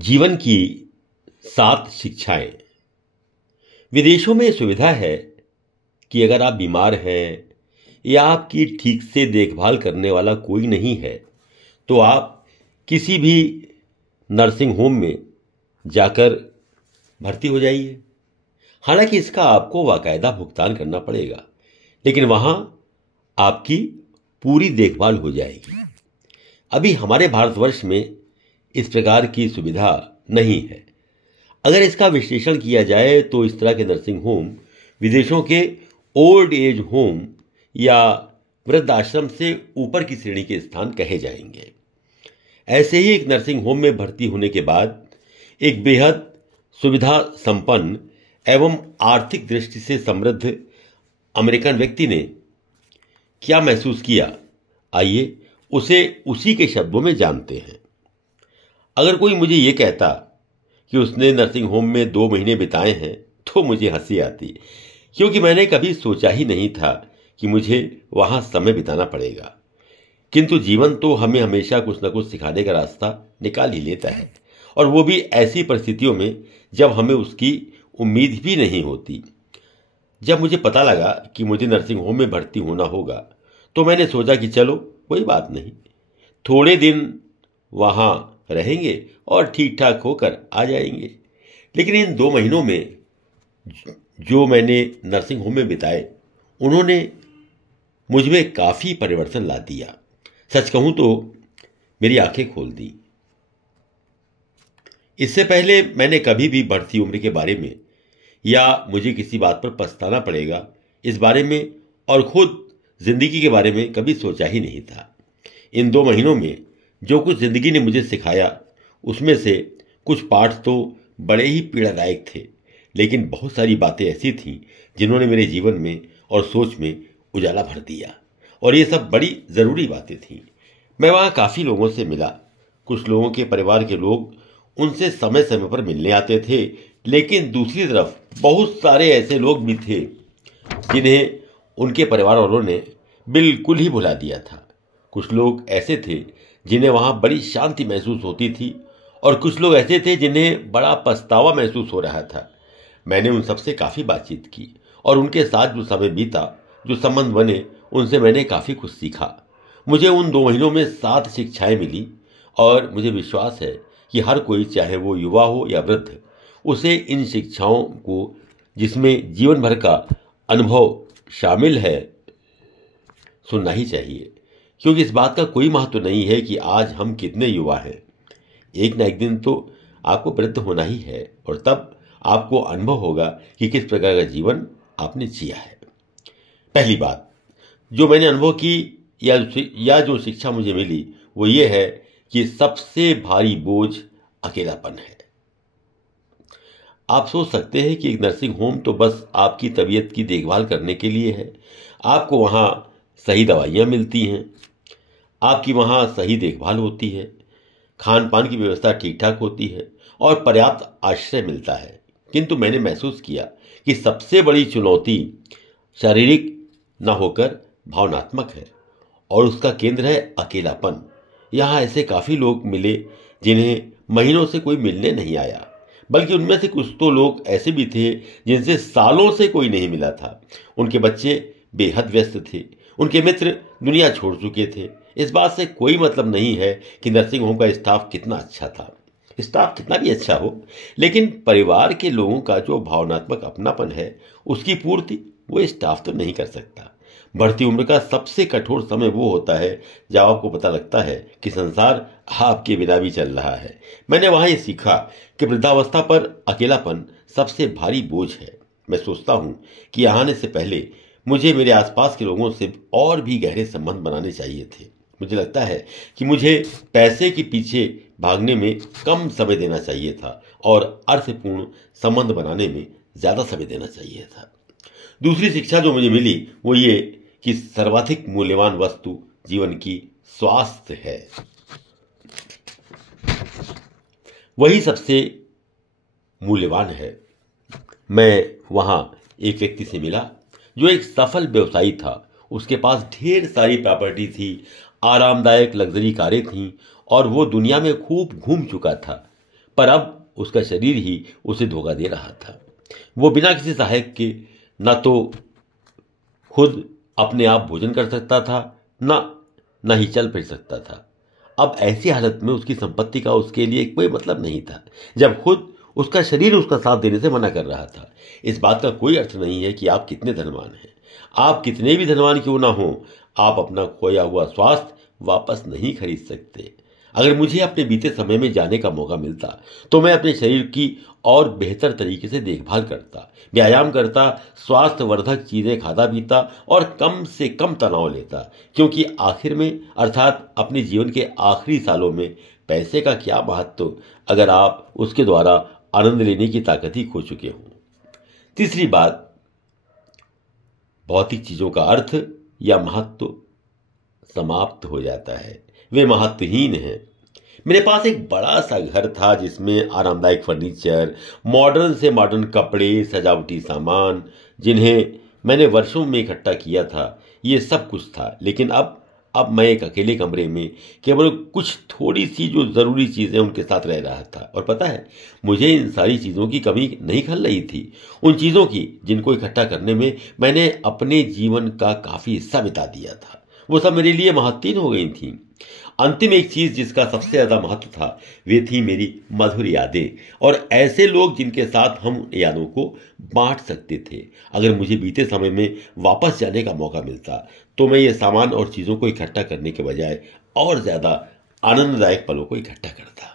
जीवन की 7 शिक्षाएं। विदेशों में सुविधा है कि अगर आप बीमार हैं या आपकी ठीक से देखभाल करने वाला कोई नहीं है तो आप किसी भी नर्सिंग होम में जाकर भर्ती हो जाइए। हालांकि इसका आपको बाकायदा भुगतान करना पड़ेगा, लेकिन वहां आपकी पूरी देखभाल हो जाएगी। अभी हमारे भारतवर्ष में इस प्रकार की सुविधा नहीं है। अगर इसका विश्लेषण किया जाए तो इस तरह के नर्सिंग होम विदेशों के ओल्ड एज होम या वृद्धाश्रम से ऊपर की श्रेणी के स्थान कहे जाएंगे। ऐसे ही एक नर्सिंग होम में भर्ती होने के बाद एक बेहद सुविधा संपन्न एवं आर्थिक दृष्टि से समृद्ध अमेरिकन व्यक्ति ने क्या महसूस किया, आइए उसे उसी के शब्दों में जानते हैं। अगर कोई मुझे ये कहता कि उसने नर्सिंग होम में 2 महीने बिताए हैं तो मुझे हंसी आती, क्योंकि मैंने कभी सोचा ही नहीं था कि मुझे वहां समय बिताना पड़ेगा। किंतु जीवन तो हमें हमेशा कुछ न कुछ सिखाने का रास्ता निकाल ही लेता है, और वो भी ऐसी परिस्थितियों में जब हमें उसकी उम्मीद भी नहीं होती। जब मुझे पता लगा कि मुझे नर्सिंग होम में भर्ती होना होगा तो मैंने सोचा कि चलो कोई बात नहीं, थोड़े दिन वहां रहेंगे और ठीक ठाक होकर आ जाएंगे। लेकिन इन 2 महीनों में जो मैंने नर्सिंग होम में बिताए उन्होंने मुझ में काफी परिवर्तन ला दिया। सच कहूं तो मेरी आंखें खोल दी। इससे पहले मैंने कभी भी बढ़ती उम्र के बारे में या मुझे किसी बात पर पछताना पड़ेगा इस बारे में और खुद जिंदगी के बारे में कभी सोचा ही नहीं था। इन 2 महीनों में जो कुछ जिंदगी ने मुझे सिखाया उसमें से कुछ पाठ तो बड़े ही पीड़ादायक थे, लेकिन बहुत सारी बातें ऐसी थीं जिन्होंने मेरे जीवन में और सोच में उजाला भर दिया, और ये सब बड़ी जरूरी बातें थीं। मैं वहां काफी लोगों से मिला। कुछ लोगों के परिवार के लोग उनसे समय समय पर मिलने आते थे, लेकिन दूसरी तरफ बहुत सारे ऐसे लोग भी थे जिन्हें उनके परिवार वालों ने बिल्कुल ही भुला दिया था। कुछ लोग ऐसे थे जिन्हें वहां बड़ी शांति महसूस होती थी, और कुछ लोग ऐसे थे जिन्हें बड़ा पछतावा महसूस हो रहा था। मैंने उन सबसे काफी बातचीत की और उनके साथ जो समय बीता, जो संबंध बने, उनसे मैंने काफी कुछ सीखा। मुझे उन 2 महीनों में 7 शिक्षाएं मिली, और मुझे विश्वास है कि हर कोई, चाहे वो युवा हो या वृद्ध, उसे इन शिक्षाओं को, जिसमें जीवन भर का अनुभव शामिल है, सुनना ही चाहिए। क्योंकि इस बात का कोई महत्व नहीं है कि आज हम कितने युवा हैं। एक न एक दिन तो आपको वृद्ध होना ही है, और तब आपको अनुभव होगा कि किस प्रकार का जीवन आपने जिया है। पहली बात जो मैंने अनुभव की या जो शिक्षा मुझे मिली वो ये है कि सबसे भारी बोझ अकेलापन है। आप सोच सकते हैं कि एक नर्सिंग होम तो बस आपकी तबीयत की देखभाल करने के लिए है। आपको वहां सही दवाइयां मिलती हैं, आपकी वहां सही देखभाल होती है, खान पान की व्यवस्था ठीक ठाक होती है और पर्याप्त आश्रय मिलता है। किंतु मैंने महसूस किया कि सबसे बड़ी चुनौती शारीरिक न होकर भावनात्मक है, और उसका केंद्र है अकेलापन। यहाँ ऐसे काफी लोग मिले जिन्हें महीनों से कोई मिलने नहीं आया, बल्कि उनमें से कुछ तो लोग ऐसे भी थे जिनसे सालों से कोई नहीं मिला था। उनके बच्चे बेहद व्यस्त थे, उनके मित्र दुनिया छोड़ चुके थे। इस बात से कोई मतलब नहीं है कि नर्सिंग होम का स्टाफ कितना अच्छा था। स्टाफ कितना भी अच्छा हो, लेकिन परिवार के लोगों का जो भावनात्मक अपनापन है उसकी पूर्ति वो स्टाफ तो नहीं कर सकता। बढ़ती उम्र का सबसे कठोर समय वो होता है जब आपको पता लगता है कि संसार आपके बिना भी चल रहा है। मैंने वहां ये सीखा कि वृद्धावस्था पर अकेलापन सबसे भारी बोझ है। मैं सोचता हूं कि यहाँ आने से पहले मुझे मेरे आसपास के लोगों से और भी गहरे संबंध बनाने चाहिए थे। मुझे लगता है कि मुझे पैसे के पीछे भागने में कम समय देना चाहिए था और अर्थपूर्ण संबंध बनाने में ज्यादा समय देना चाहिए था। दूसरी शिक्षा जो मुझे मिली वो ये कि सर्वाधिक मूल्यवान वस्तु जीवन की स्वास्थ्य है। वही सबसे मूल्यवान है। मैं वहां एक व्यक्ति से मिला जो एक सफल व्यवसायी था। उसके पास ढेर सारी प्रॉपर्टी थी, आरामदायक लग्जरी कारें थीं और वो दुनिया में खूब घूम चुका था। पर अब उसका शरीर ही उसे धोखा दे रहा था। वो बिना किसी सहायक के न तो खुद अपने आप भोजन कर सकता था, न ही चल फिर सकता था। अब ऐसी हालत में उसकी संपत्ति का उसके लिए कोई मतलब नहीं था, जब खुद उसका शरीर उसका साथ देने से मना कर रहा था। इस बात का कोई अर्थ नहीं है कि आप कितने धनवान हैं। आप कितने भी धनवान क्यों ना हो, आप अपना खोया हुआ स्वास्थ्य वापस नहीं खरीद सकते। अगर मुझे अपने बीते समय में जाने का मौका मिलता तो मैं अपने शरीर की और बेहतर तरीके से देखभाल करता, व्यायाम करता, स्वास्थ्यवर्धक चीजें खाता पीता और कम से कम तनाव लेता, क्योंकि आखिर में अर्थात अपने जीवन के आखिरी सालों में पैसे का क्या महत्व अगर आप उसके द्वारा आनंद लेने की ताकत ही खो चुके हों। तीसरी बात, भौतिक चीजों का अर्थ या महत्व समाप्त हो जाता है, वे महत्वहीन हैं। मेरे पास एक बड़ा सा घर था जिसमें आरामदायक फर्नीचर, मॉडर्न से मॉडर्न कपड़े, सजावटी सामान जिन्हें मैंने वर्षों में इकट्ठा किया था, ये सब कुछ था। लेकिन अब मैं एक अकेले कमरे में केवल कुछ थोड़ी सी जो ज़रूरी चीज़ें उनके साथ रह रहा था। और पता है, मुझे इन सारी चीज़ों की कमी नहीं खल रही थी, उन चीज़ों की जिनको इकट्ठा करने में मैंने अपने जीवन का काफ़ी हिस्सा बिता दिया था। वो सब मेरे लिए महत्वहीन हो गई थी। अंतिम एक चीज जिसका सबसे ज्यादा महत्व था, वे थी मेरी मधुर यादें और ऐसे लोग जिनके साथ हम यादों को बांट सकते थे। अगर मुझे बीते समय में वापस जाने का मौका मिलता तो मैं ये सामान और चीजों को इकट्ठा करने के बजाय और ज्यादा आनंददायक पलों को इकट्ठा करता।